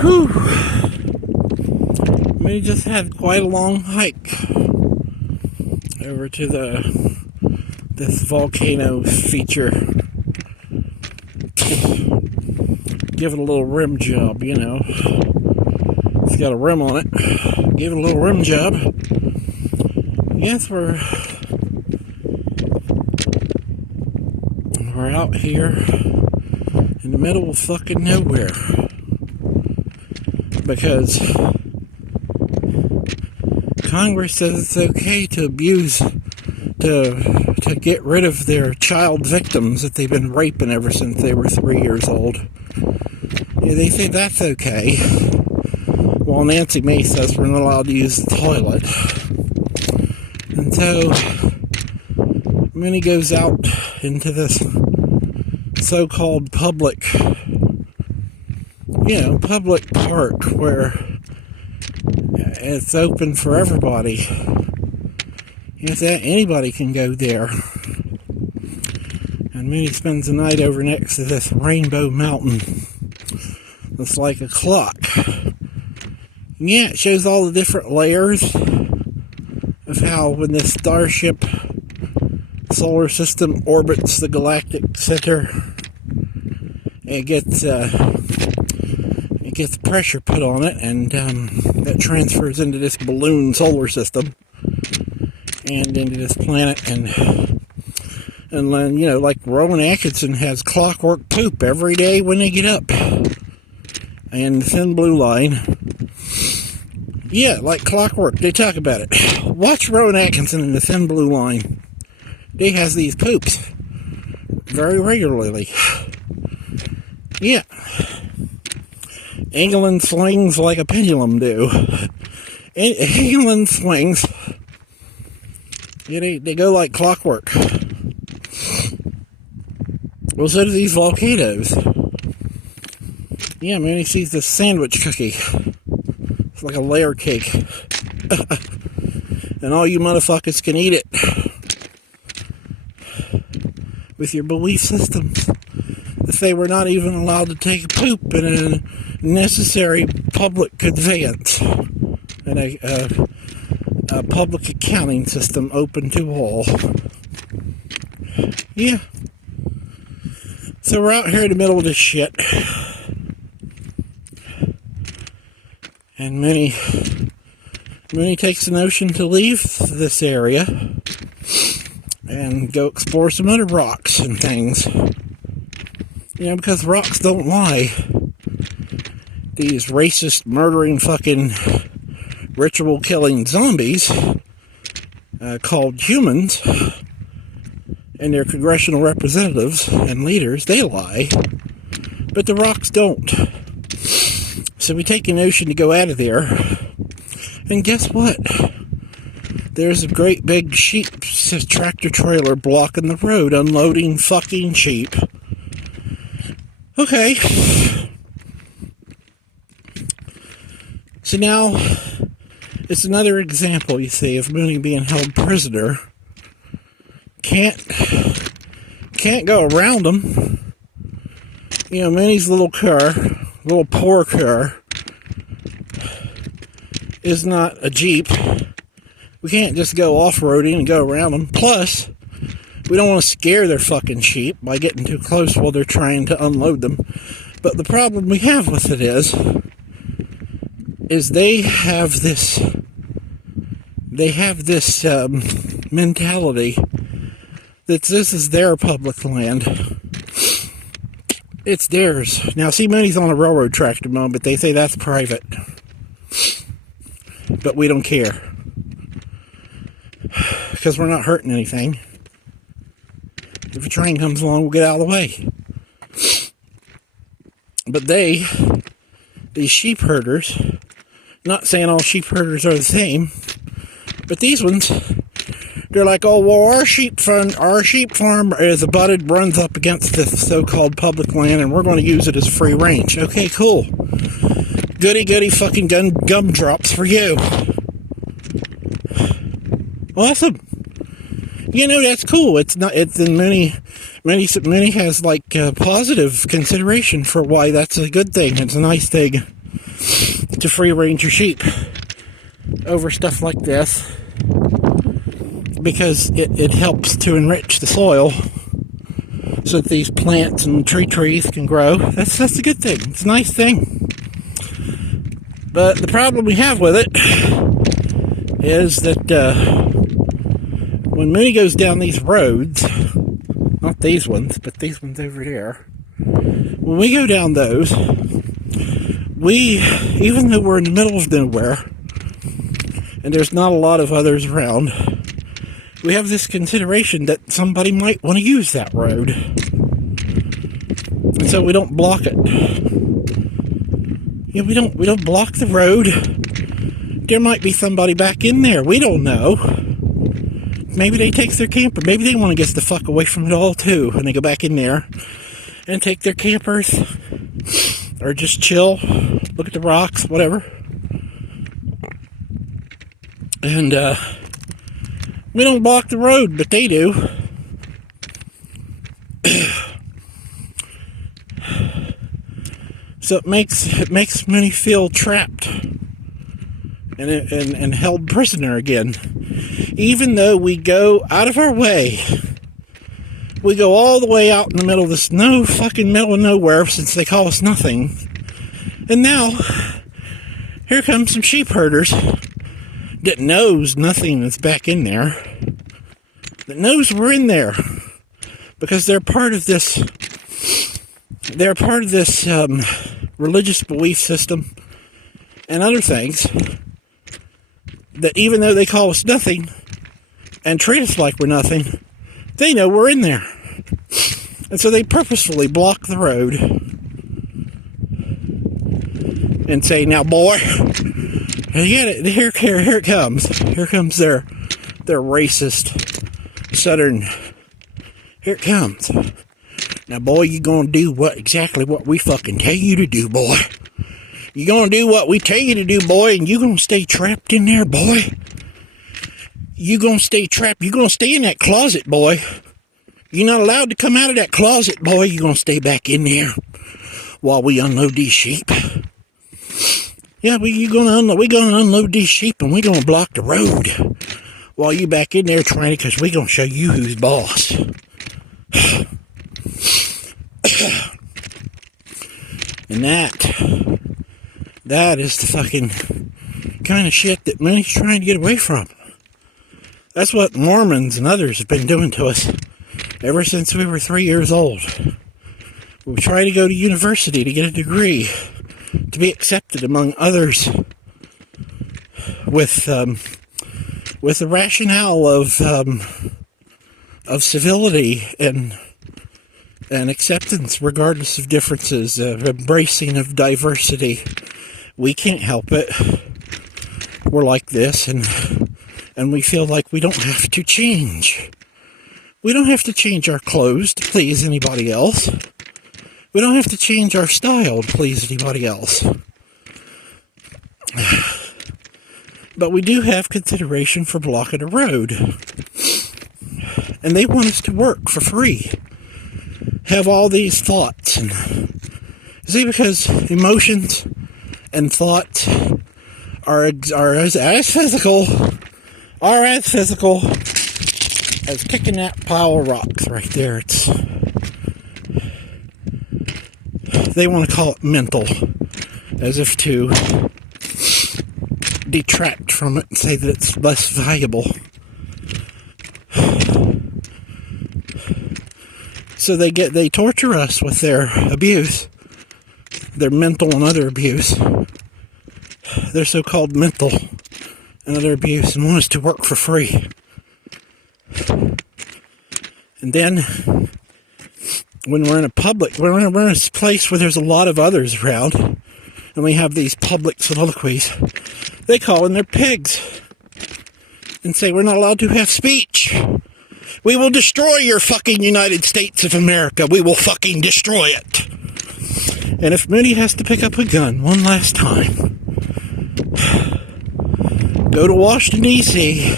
Whew. We just had quite a long hike over to this volcano feature. Give it a little rim job, you know. It's got a rim on it. Give it a little rim job. Yes, we're out here in the middle of fucking nowhere. Because Congress says it's okay to abuse, to get rid of their child victims that they've been raping ever since they were 3 years old. Yeah, they say that's okay. While Nancy May says we're not allowed to use the toilet. And so, Minnie goes out into this so-called public park where it's open for everybody. Anybody can go there. And Minnie spends the night over next to this rainbow mountain. It's like a clock. Yeah, it shows all the different layers of how when this starship solar system orbits the galactic center, it gets pressure put on it, and that transfers into this balloon solar system and into this planet, and then, you know, like Rowan Atkinson has clockwork poop every day when they get up, and the thin blue line, yeah, like clockwork. They talk about it. Watch Rowan Atkinson and the thin blue line. They has these poops very regularly. Yeah. England swings like a pendulum do. England swings. Yeah, they go like clockwork. Well, so do these volcanoes. Yeah, man, he sees this sandwich cookie. It's like a layer cake. And all you motherfuckers can eat it. With your belief systems. If they were not even allowed to take a poop in a necessary public conveyance. And a public accounting system open to all. Yeah. So we're out here in the middle of this shit. And Minnie takes the notion to leave this area and go explore some other rocks and things. You know, because rocks don't lie. These racist, murdering, fucking ritual-killing zombies called humans and their congressional representatives and leaders, they lie. But the rocks don't. So we take a notion to go out of there. And guess what? There's a great big sheep tractor trailer blocking the road, unloading fucking sheep. Okay. So now, it's another example, you see, of Mooney being held prisoner. Can't go around them. You know, Mooney's little car, little poor car, is not a Jeep. We can't just go off-roading and go around them. Plus, we don't want to scare their fucking sheep by getting too close while they're trying to unload them. But the problem we have with it is they have this mentality that this is their public land. It's theirs. Now, see, Mooney's on a railroad track at the moment, but they say that's private. But we don't care. Because we're not hurting anything. If a train comes along, we'll get out of the way. But these sheep herders, not saying all sheep herders are the same, but these ones, they're like, oh, well, our sheep farm is abutted, runs up against this so-called public land, and we're going to use it as free range. Okay, cool. Goody fucking gumdrops for you. Awesome. You know, that's cool. It's in many has like positive consideration for why that's a good thing. It's a nice thing. to free range your sheep over stuff like this, because it helps to enrich the soil so that these plants and trees can grow. That's a good thing. It's a nice thing. But the problem we have with it is that when Mooney goes down these roads, not these ones, but these ones over there, when we go down those, even though we're in the middle of nowhere, and there's not a lot of others around, we have this consideration that somebody might want to use that road. And so we don't block it. Yeah, we don't block the road. There might be somebody back in there. We don't know. Maybe they take their camper. Maybe they want to get the fuck away from it all too, and they go back in there and take their campers, or just chill, look at the rocks, whatever. And we don't block the road, but they do. So it makes many feel trapped and held prisoner again. Even though we go out of our way, we go all the way out in the middle of this fucking middle of nowhere, since they call us nothing. And now, here comes some sheep herders that knows nothing is back in there, that knows we're in there, because they're part of this religious belief system and other things, that even though they call us nothing and treat us like we're nothing, they know we're in there. And so they purposefully block the road and say, now boy, here it comes. Here comes their racist Southern. Here it comes. Now, boy, you gonna do exactly what we fucking tell you to do, boy. You gonna do what we tell you to do, boy, and you gonna stay trapped in there, boy. You gonna stay trapped. You gonna stay in that closet, boy. You're not allowed to come out of that closet, boy. You gonna stay back in there while we unload these sheep. Yeah, we gonna unload these sheep, and we gonna block the road while you back in there trying to, because we gonna show you who's boss. And that is the fucking kind of shit that Mooney's trying to get away from. That's what Mormons and others have been doing to us ever since we were 3 years old. We try to go to university to get a degree, to be accepted among others, with the rationale of civility and acceptance regardless of differences, embracing of diversity. We can't help it. We're like this, and we feel like we don't have to change. We don't have to change our clothes to please anybody else. We don't have to change our style to please anybody else. But we do have consideration for blocking a road. And they want us to work for free. Have all these thoughts. And see, because emotions and thoughts are as physical as kicking that pile of rocks right there. They want to call it mental, as if to detract from it and say that it's less valuable. So they torture us with their abuse, their mental and other abuse, their so-called mental and other abuse, and want us to work for free. And then, when we're in a we're in a place where there's a lot of others around, and we have these public soliloquies, they call in their pigs and say we're not allowed to have speech. We will destroy your fucking United States of America. We will fucking destroy it. And if Mooney has to pick up a gun one last time, go to Washington, D.C.,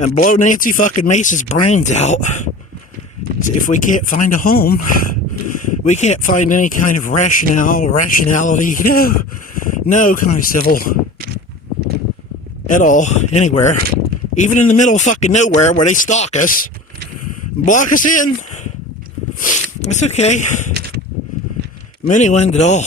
and blow Nancy fucking Mace's brains out, if we can't find a home, we can't find any kind of rationality, no kind of civil at all, anywhere. Even in the middle of fucking nowhere where they stalk us, block us in. It's okay. Many win it all.